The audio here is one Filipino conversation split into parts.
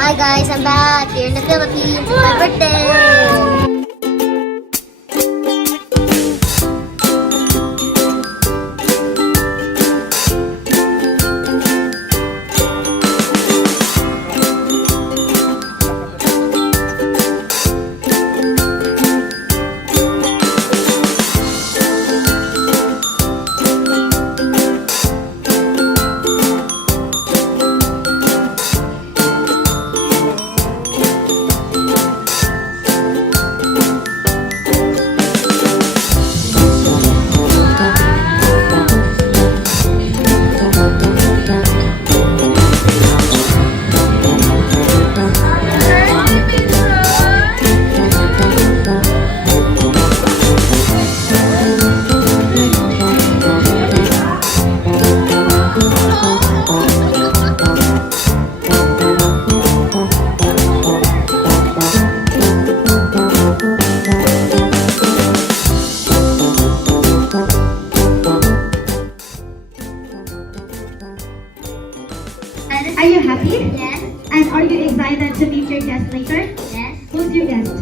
Hi guys, I'm back here in the Philippines. It's my birthday! Are you happy? Yes. And are you excited to meet your guest later? Yes. Who's your guest?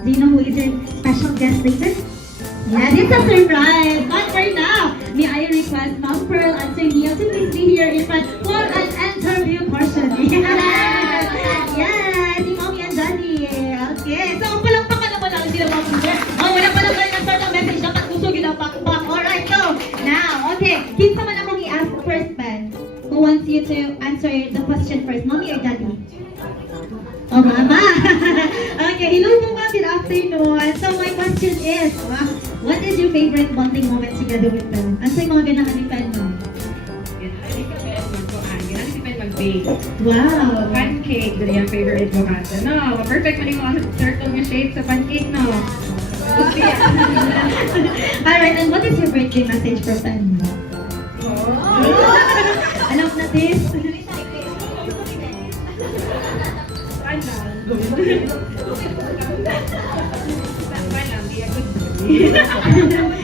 Do you know who is your special guest later? Yeah, it's a surprise. But for now, may I request Mom Pearl and Sir Neil to please be here in front for an interview portion. Yes! Yes! Si Mommy and Daddy. Okay. So, palakpakan naman lang sila mga teacher. Oh, wala pa lang kayo nag-start ng message. Dapat gusto ginapakpak. Alright, so, now, okay. Kinsa man akong i-ask first, Ben? Who wants you to answer the question first? Mommy or Daddy? Oh, Mama! Okay, hello po mga good afternoon. So my question is, what is your favorite bonding moment together with them? Ano yung mga ganahan ni Pen mo? Mag-bake. Wow! Pancake, dali ang favorite mo kanta. No, perfect man yung mga circle nga shape sa pancake, no? Gusto yan. Alright, and what is your birthday message for Pen mo? Alam na this?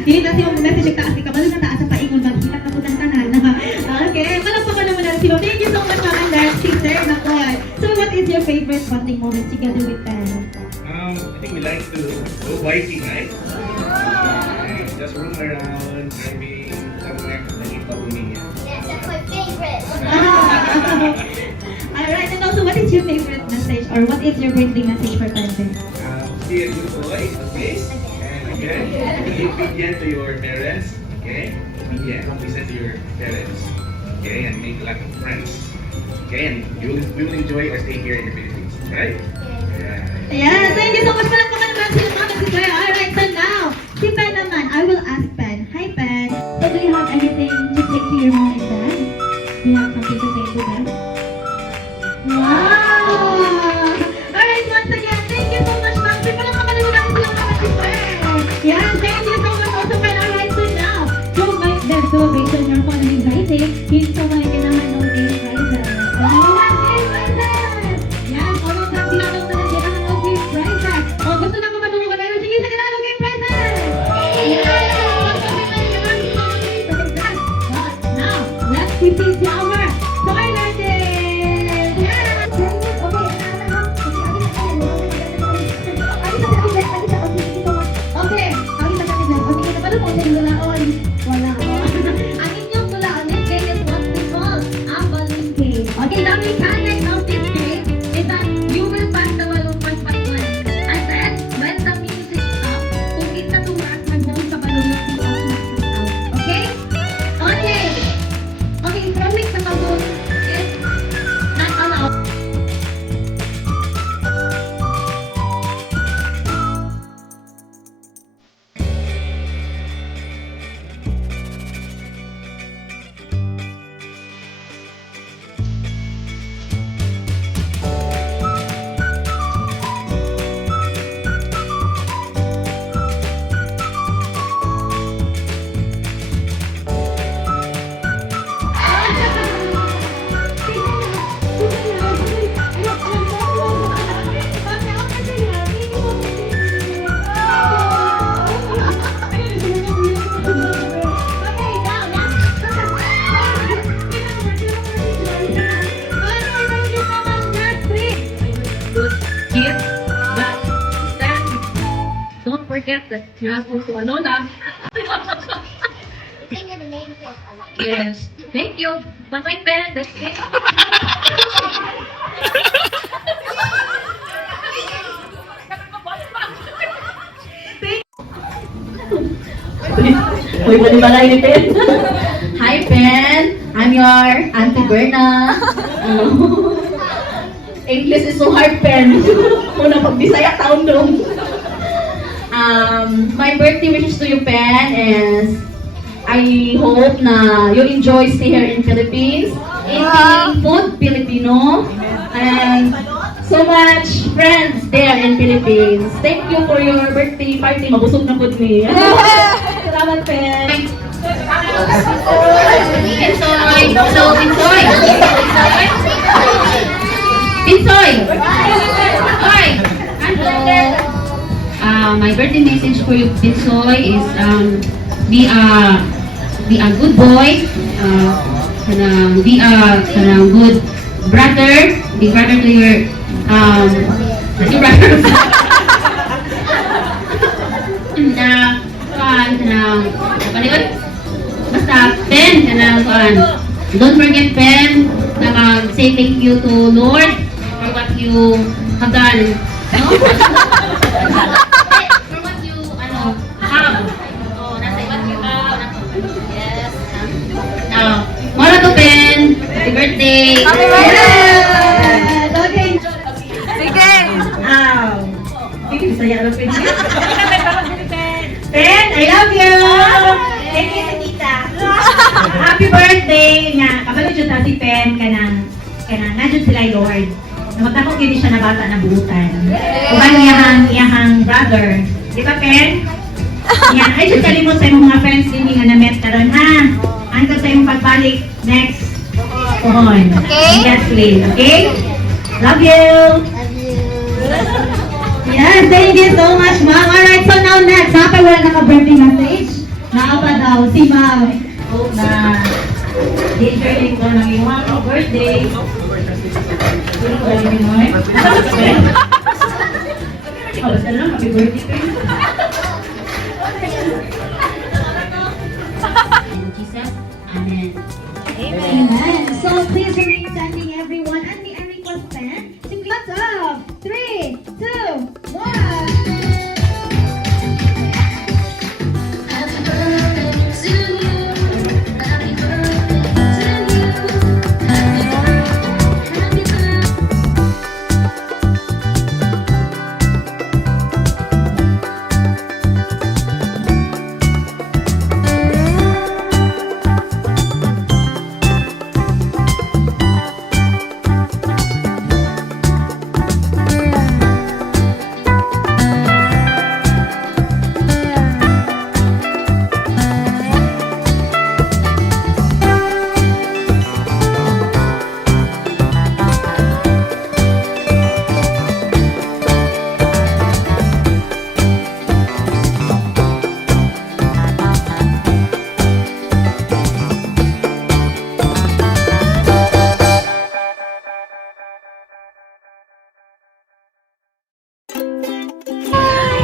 Hindi kasi yung message ka kasi kabalo na taas sa paingon maghilat na po ng tanan. Okay, malapit naman natin sila. Thank you so much mga next sister na po. So what is your favorite bonding moment together with them? I think we like to go biking, right? Just roam around, driving, somewhere, naging Yes, that's my favorite. Alright, and also what is your favorite message or what is your birthday message for Tante? Be a good boy, okay? And again, be obedient to your parents, okay? Yeah, listen to your parents, okay? And make a lot of friends, okay? And we will enjoy our stay here in the Philippines, right? Yeah. Yeah, thank you so much. Palakpakan naman sila mga si Claire. Alright, so now, si Pen naman, I will ask Pen. Hi, Pen. So do you have anything to say to your mom and dad? Do you have something to say to them? Wow! Alright, once again, thank you so much, ma'am. So palakpakan naman natin sila mga si Claire. Yeah, thank you so much also, Pen. Alright, so now, so my their celebration, your phone is exciting. He's so my kinahan ng game prizes. Oh, game prizes! Yan, all of that, tinanong na lang kinahan ng game prizes. Oh, gusto na ko matulungan na. Sige, sa kinahan ng game prizes! Yeah! forget that you have to ano na. Yes. Thank you. Bye-bye, Ben. That's it. Uy, bali-balay ni Pen. Hi, Pen. I'm your Auntie Berna. English is so hard, Pen. Una pag-Bisaya taon dong. My birthday wishes to you, Pen, is I hope na you enjoy stay here in Philippines, eating food Filipino, and so much friends there in Philippines. Thank you for your birthday party. Mabusog na po ni. Salamat, Pen. Pinsoy. So, Pinsoy. Pinsoy! Hi. Hello. My birthday message for you, Pinsoy, is be a good boy. Be a good brother. Be brother to your brother. Basta pen don't forget pen na say thank you to Lord for what you have done, no? For what you have. Oh, nasa what you have. Yes. Mora to pen. Happy birthday. Happy birthday! Okay. Sige! Sige, Bisaya na Pen. Pen, I love you! Thank you, Tita. Happy birthday nga. Kabalo dyan si Pen kanang nadyan sila yung Lord. Namatako gini siya na bata na buutan. Kuman iyahang brother. Di ba, Pen? Yan. Ay, dyan kalimot sa mga friends din nga na-met karon ha. Hanggang sa yung pagbalik next pohon. Okay. Yes, please. Okay? Love you! Love you. Yes, thank you so much, Ma'am. Alright, so now next, wala naka-birthday message. Nakapa daw si Ma'am. Hope na di-enjoy ko ng iyong happy birthday. Sino ba yung iyong oh, basta lang, happy birthday. Jesus. Amen. Amen. So please remain standing, everyone. And the request pen. Simply up. 3, 2, 1.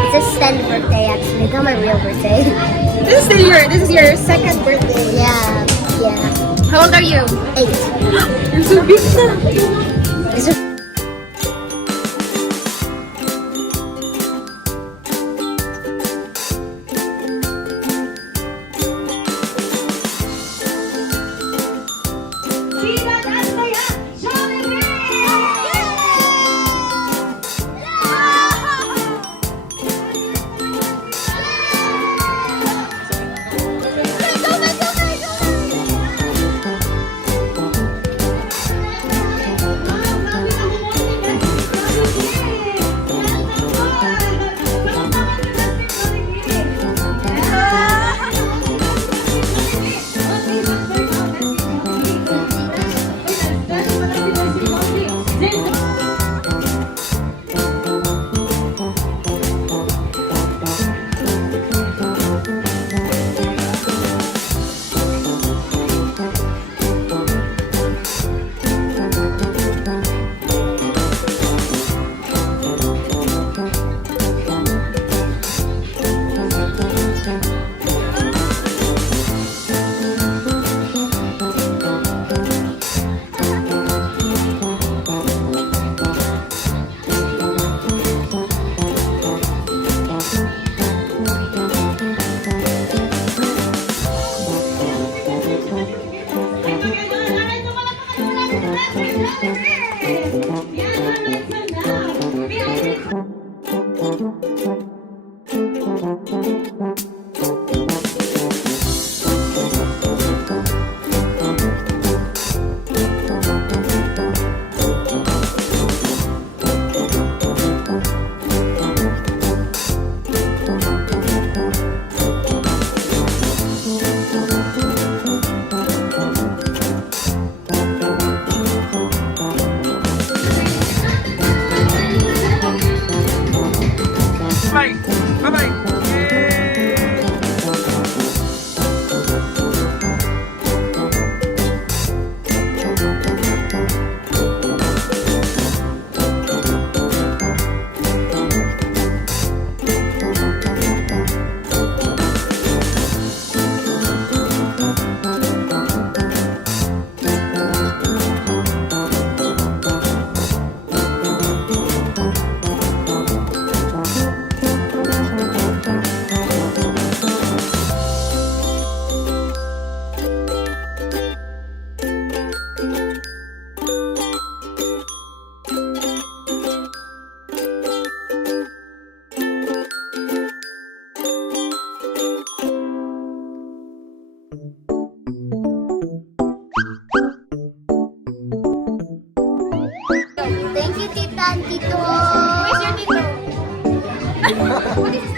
It's a stand birthday actually, not my real birthday. This is your second birthday. Yeah, yeah. How old are you? 8. You're so big na. It's a Tito. Where's your tito? What is